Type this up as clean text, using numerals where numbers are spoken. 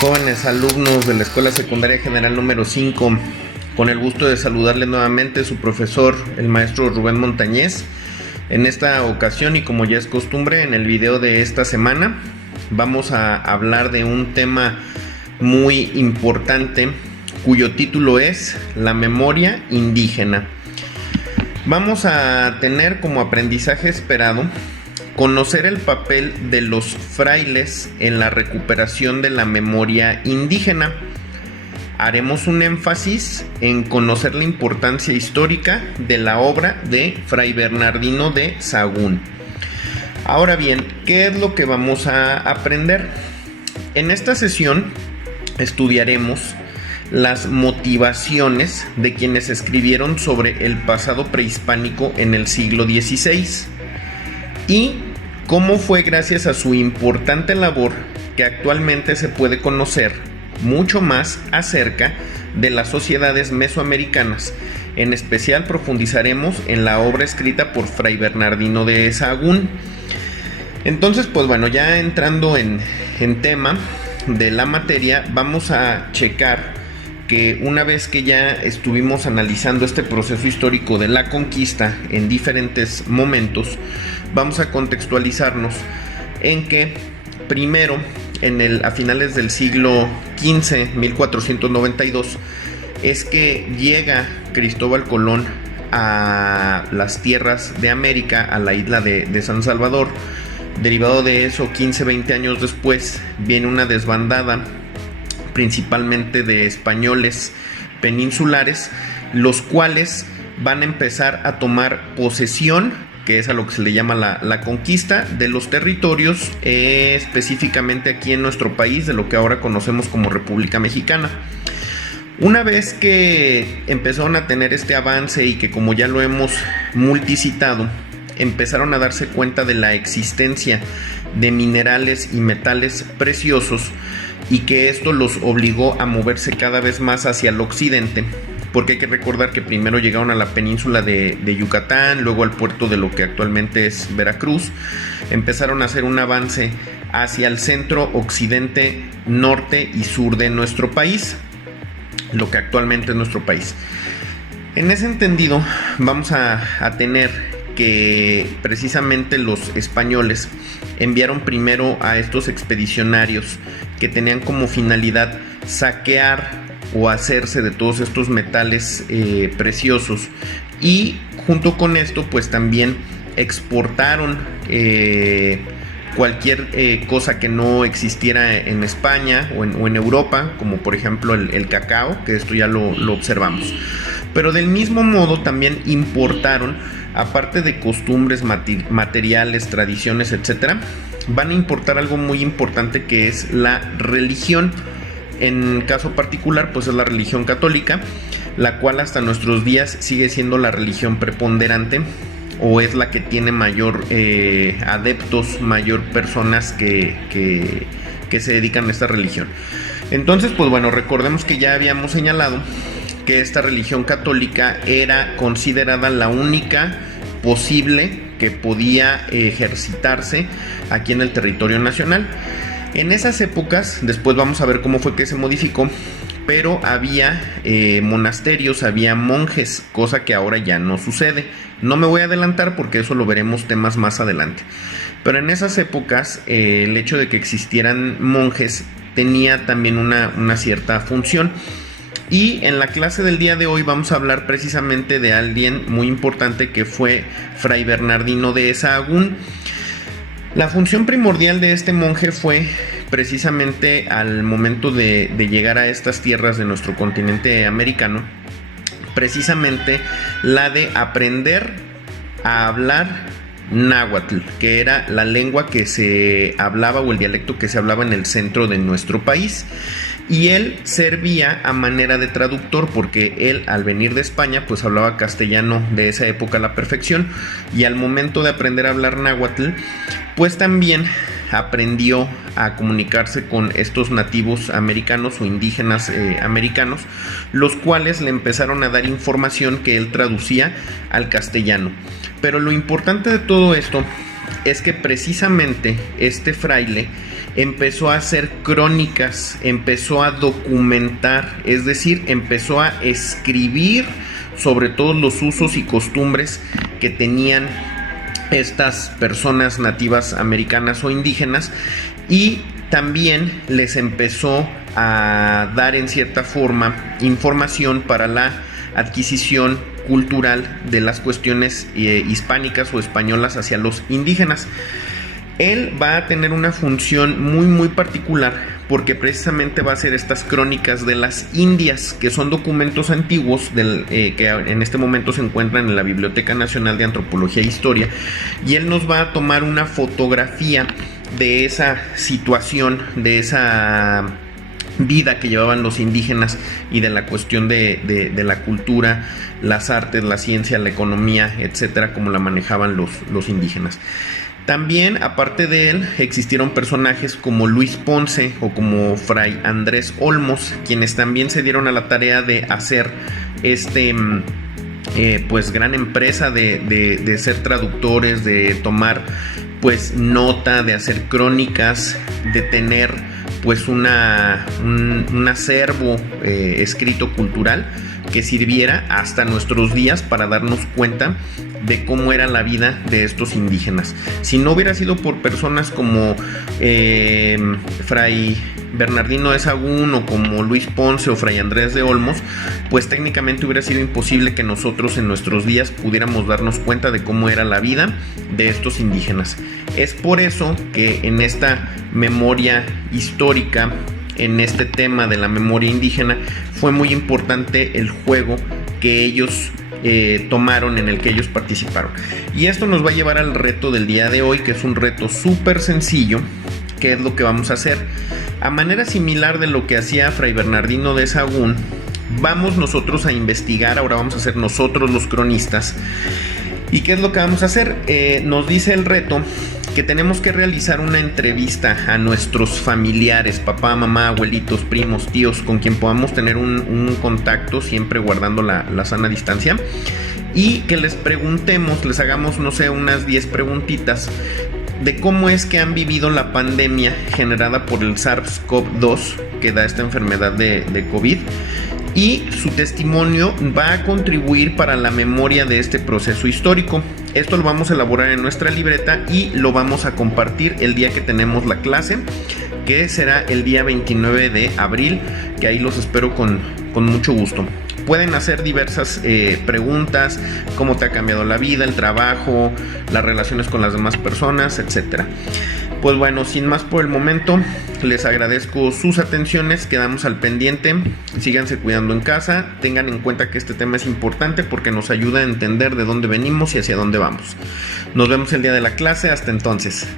Jóvenes alumnos de la Escuela Secundaria General número 5, con el gusto de saludarles nuevamente su profesor, el maestro Rubén Montañez. En esta ocasión, y como ya es costumbre, en el video de esta semana vamos a hablar de un tema muy importante cuyo título es la memoria indígena. Vamos a tener como aprendizaje esperado conocer el papel de los frailes en la recuperación de la memoria indígena. Haremos un énfasis en conocer la importancia histórica de la obra de Fray Bernardino de Sahagún. Ahora bien, ¿qué es lo que vamos a aprender? En esta sesión estudiaremos las motivaciones de quienes escribieron sobre el pasado prehispánico en el siglo XVI y cómo fue gracias a su importante labor que actualmente se puede conocer mucho más acerca de las sociedades mesoamericanas. En especial profundizaremos en la obra escrita por Fray Bernardino de Sahagún. Entonces, pues bueno, ya entrando en tema de la materia, vamos a checar que una vez que ya estuvimos analizando este proceso histórico de la conquista en diferentes momentos, vamos a contextualizarnos en que primero, a finales del siglo XV, 1492, es que llega Cristóbal Colón a las tierras de América, a la isla de San Salvador. Derivado de eso, 15-20 años después, viene una desbandada principalmente de españoles peninsulares, los cuales van a empezar a tomar posesión, que es a lo que se le llama la conquista de los territorios, específicamente aquí en nuestro país, de lo que ahora conocemos como República Mexicana. Una vez que empezaron a tener este avance y que, como ya lo hemos multicitado, empezaron a darse cuenta de la existencia de minerales y metales preciosos, y que esto los obligó a moverse cada vez más hacia el occidente, porque hay que recordar que primero llegaron a la península de Yucatán, luego al puerto de lo que actualmente es Veracruz. Empezaron a hacer un avance hacia el centro, occidente, norte y sur de nuestro país, lo que actualmente es nuestro país. En ese entendido, vamos a tener que precisamente los españoles enviaron primero a estos expedicionarios que tenían como finalidad saquear o hacerse de todos estos metales preciosos, y junto con esto pues también exportaron cualquier cosa que no existiera en España o en Europa, como por ejemplo el cacao, que esto ya lo observamos. Pero del mismo modo también importaron, aparte de costumbres, materiales, tradiciones, etcétera, van a importar algo muy importante, que es la religión. En caso particular, pues es la religión católica, la cual hasta nuestros días sigue siendo la religión preponderante, o es la que tiene mayor adeptos, mayor personas que se dedican a esta religión. Entonces, pues bueno, recordemos que ya habíamos señalado que esta religión católica era considerada la única posible que podía ejercitarse aquí en el territorio nacional. En esas épocas, después vamos a ver cómo fue que se modificó, pero había monasterios, había monjes, cosa que ahora ya no sucede. No me voy a adelantar porque eso lo veremos temas más adelante. Pero en esas épocas, el hecho de que existieran monjes tenía también una cierta función. Y en la clase del día de hoy vamos a hablar precisamente de alguien muy importante, que fue Fray Bernardino de Sahagún. La función primordial de este monje fue precisamente, al momento de llegar a estas tierras de nuestro continente americano, precisamente la de aprender a hablar náhuatl, que era la lengua que se hablaba, o el dialecto que se hablaba en el centro de nuestro país. Y él servía a manera de traductor, porque él, al venir de España, pues hablaba castellano de esa época a la perfección, y al momento de aprender a hablar náhuatl, pues también aprendió a comunicarse con estos nativos americanos o indígenas americanos, los cuales le empezaron a dar información que él traducía al castellano. Pero lo importante de todo esto es que precisamente este fraile empezó a hacer crónicas, empezó a documentar, es decir, empezó a escribir sobre todos los usos y costumbres que tenían estas personas nativas americanas o indígenas, y también les empezó a dar en cierta forma información para la adquisición cultural de las cuestiones hispánicas o españolas hacia los indígenas. Él va a tener una función muy particular, porque precisamente va a hacer estas crónicas de las Indias, que son documentos antiguos que en este momento se encuentran en la Biblioteca Nacional de Antropología e Historia, y él nos va a tomar una fotografía de esa situación, de esa vida que llevaban los indígenas y de la cuestión de la cultura, las artes, la ciencia, la economía, etcétera, como la manejaban los indígenas. También, aparte de él, existieron personajes como Luis Ponce o como Fray Andrés Olmos, quienes también se dieron a la tarea de hacer pues gran empresa de ser traductores, de tomar pues nota, de hacer crónicas, de tener pues un acervo escrito cultural que sirviera hasta nuestros días para darnos cuenta de cómo era la vida de estos indígenas. Si no hubiera sido por personas como Fray Bernardino de Sahagún o como Luis Ponce o Fray Andrés de Olmos, pues técnicamente hubiera sido imposible que nosotros en nuestros días pudiéramos darnos cuenta de cómo era la vida de estos indígenas. Es por eso que en esta memoria histórica, en este tema de la memoria indígena, fue muy importante el juego que ellos tomaron, en el que ellos participaron. Y esto nos va a llevar al reto del día de hoy, que es un reto súper sencillo. ¿Qué es lo que vamos a hacer? A manera similar de lo que hacía Fray Bernardino de Sahagún, vamos nosotros a investigar. Ahora vamos a ser nosotros los cronistas. ¿Y qué es lo que vamos a hacer? Nos dice el reto que tenemos que realizar una entrevista a nuestros familiares, papá, mamá, abuelitos, primos, tíos, con quien podamos tener un contacto, siempre guardando la sana distancia, y que les preguntemos, les hagamos, no sé, unas 10 preguntitas de cómo es que han vivido la pandemia generada por el SARS-CoV-2 que da esta enfermedad de COVID, y su testimonio va a contribuir para la memoria de este proceso histórico. Esto lo vamos a elaborar en nuestra libreta y lo vamos a compartir el día que tenemos la clase, que será el día 29 de abril, que ahí los espero con mucho gusto. Pueden hacer diversas preguntas: cómo te ha cambiado la vida, el trabajo, las relaciones con las demás personas, etcétera. Pues bueno, sin más por el momento, les agradezco sus atenciones, quedamos al pendiente, síganse cuidando en casa, tengan en cuenta que este tema es importante porque nos ayuda a entender de dónde venimos y hacia dónde vamos. Nos vemos el día de la clase, hasta entonces.